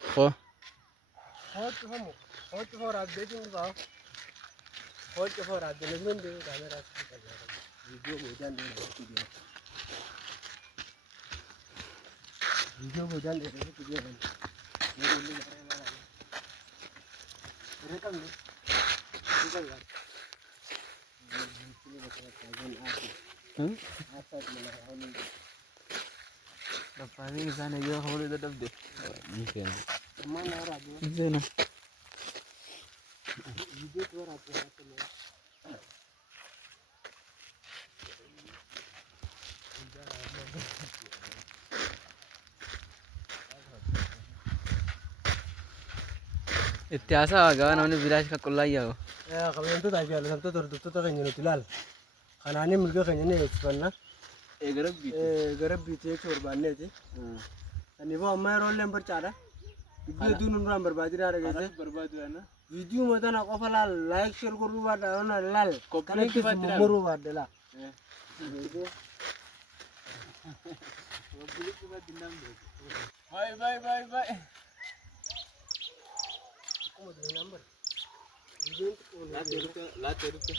خو Hold to home. Hold to for updating now. Hold to for updating the camera. Video bojan video. Video bojan video. Rekam ni. Rekam lah. دفعني ثاني يا خولي ده دبدي ممكن ما نرى زينه video tu orang tu. इतिहास आगा ना उन्हें विराज का कुल्ला ही आओ Kalau itu tak biar, sampai tu kan yang tulal. Karena ini mereka kan ini eksperna. Garab बीते छोड़ बांधने थे अनि वो हमारे रोल नंबर 4 वीडियो दोनों नंबर बाजी रहा है बर्बाद हुआ ना वीडियो में तो ना कोफला लाइक शेयर करू बात ना लाल कॉपी की बात रहा मरू बात ला bye bye bye bye number video ला तेरे को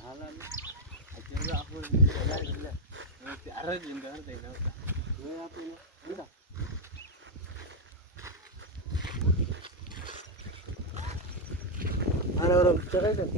हालात अचानक आपको अरे जिंदा देना अरे और चले गए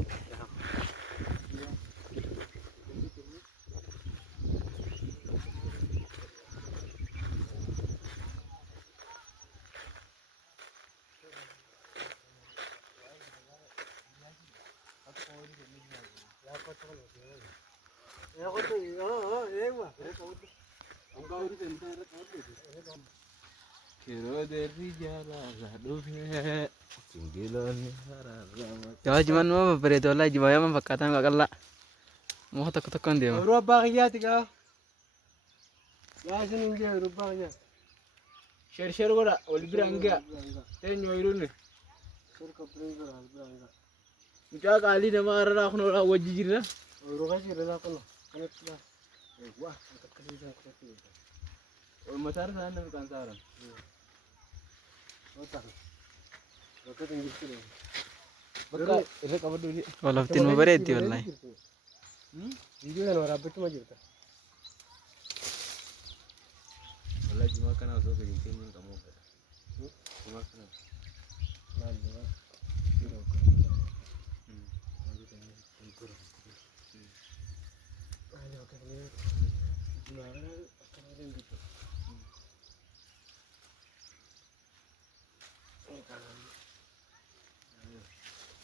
Kiro dari jalan lalunya tinggilan harapan. Ya cuman mau beredo lah jiwa mah bakatan enggak kala mau takut-takut dia mah Eropa ya tiga ya sini dia Eropa ya Share kora olibir angga tenyo irune sir kapre ko Eropa mucha kali nama arara kuno la wajijira Eropa sih rela kono connect lah wah tak kerja o matar sana kan saran otak roket inggris tu baka ire kabar dulu walau tin mau beredi wallahi video kan orang betul aja kita wallahi cuma kana so ke kimin kamu cuma kana nah juga ayo oke ini gimana sekarang gitu